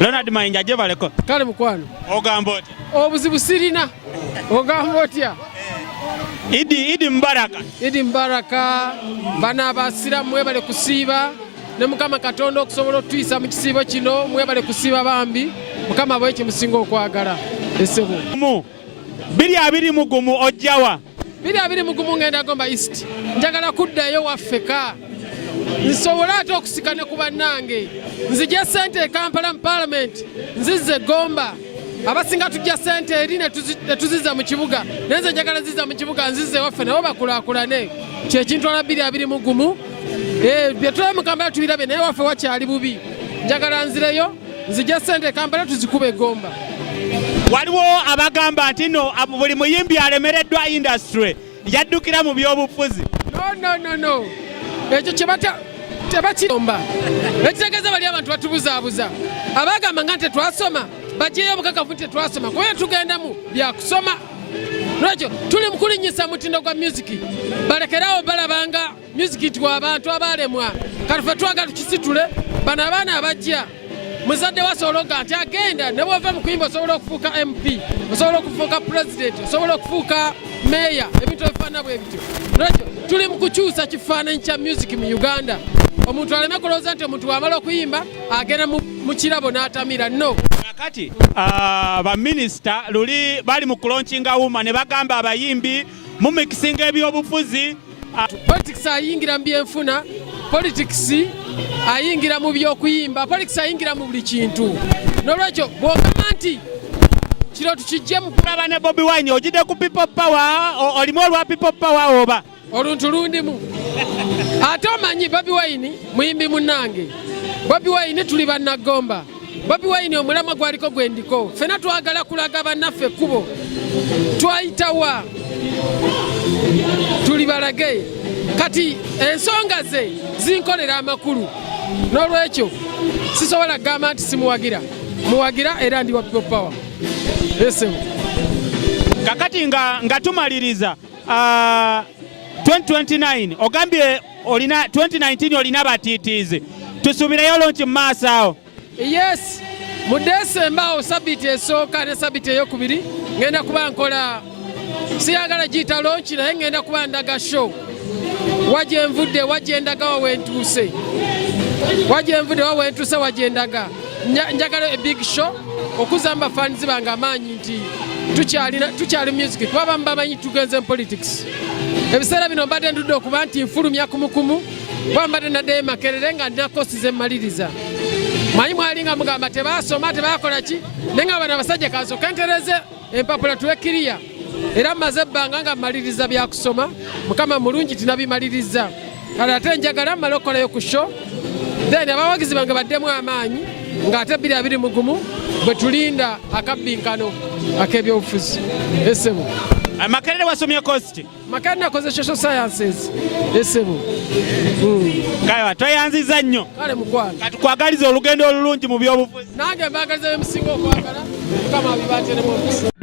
Leonard Mayinja je baleko. Kale mukwano. Ogamba oti. Obuzibu sirina. Ogamba otya. Idi Mbaraka. Idi Mbaraka bana abasiramu mwebale kusiiba ne Mukama Katonda okusobola otuyisa mu kisiibo kino mwebale kusiiba bambi Mukama bwe kimusinga okwagala esebo. 220 ojjawa. 220 ngenda Gomba East. Njagala kuddayo waffeka. Nsobola ate okusikane ku bannange. Nzija ssente e Kampala mu Parliament. Nzizze Gomba. Abasinga tujja ssente eri ne tuziza mu kibuga. Nenze njagala ziza mu kibuga nzizze waffe nabo bakulaakulane. Kyekintwala 220. Bye tulaba mu Kampala tubirabe naye waffe wakyali bubi. Njagala nzireyo. Nzija ssente e Kampala tuzikube Gomba. Waliwo abagamba nti no buli muyimbi alemereddwa industry yaddukira mu byobufuzi. No. Ekyo tebakiromba. Ekitegeeza bali abantu batubuzaabuza. Abagamba nga nti twasoma bajeyo obukakafu nti twasoma kuba tugendamu byakusoma. Lwekyo tuli mu kulinnyisa mutindo gwa music. Balekerawo balabanga music twa abantu abalemwa. Katufe twagala tukisitule bano abaana abajja. Muzadde wasologa nti agenda ne bw'ova mu kuyimba osobola okufuuka MP, osobola okufuuka president, osobola okufuuka mayor, ebintu ebifaanana bwe bityo. Lwekyo tuli mu kukyusa kifaananyi kya music mu Uganda. Omuntu aleme kulowooza nti omuntu wamala okuyimba agenda mu kirabo n'atamira. No. Kakati baminisita luli bali mu kulonkinga wuma ne bagamba abayimbi mu mikisinga ebyobufuzi. Politics ayingira mu byenfuna, politics ayingira mu byokuyimba, politics ayingira mu buli kintu. N'olwekyo bw'ogamba nti kiro tukijjemu kulaba ne Bobi Wine ojide ku people power olimu olwa people power oba oluntu lundimu. Ate omanyi Bobi Wine muyimbi munnange. Bobi Wine tuli bannagomba. Bobi Wine omulamwa gwaliko gwendiko. Ffena twagala kulaga bannaffe ekkubo. Twayitawa tuli balage kati ensonga ze zinkolera amakulu. N'olwekyo sisobola kugamba nti muwagira era ndi wa people power. Kakati nga tumaliriza 2029 ogambye olina 2019 olina batiitiizi tusubireyo lonki mu maaso awo. Yes, mu Desemba awo sabiti esooka ne sabiti eyokubiri ngenda kuba nkola siyagala giyita lonki naye ngenda kuba ndaga show. Wajenvudde wajendaga wawentuuse. Wajenvudde wawentuuse wajendaga. Njagala a big show okuzamba fans bange amaanyi nti tukyali music twaba mbamanyi tugenze mu politics. Ebiseera bino mbadde ndudde okuba nti nfulumya kumukumu wambadde naddeyo Makerere nga ndina kosi ze mmaliriza. Mwanyi mwali nga mugamba tebaasoma tebakola ki naye nga bano abasajja kansooka ntereze empapula tuwe kiriya era mmaze ebbanga nga mmaliriza byakusoma Mukama mulungi tinabimaliriza. Kale ate njagala mmale okukolayo ku show then abawagizi bange baddemu amaanyi ng'ate 220 bwe tulinda akabbinkano ak'ebyobufuzi. Esebo Makerere wasomye kosti? Makerere nakoze social sciences. Esebo Kaya toyanziza nnyo. Kale mukwano katukwagaliza olugendo olulungi mu byobufuzi. Nange mbagaliza ebisinga okwagala Mukama abibateremu omukisa.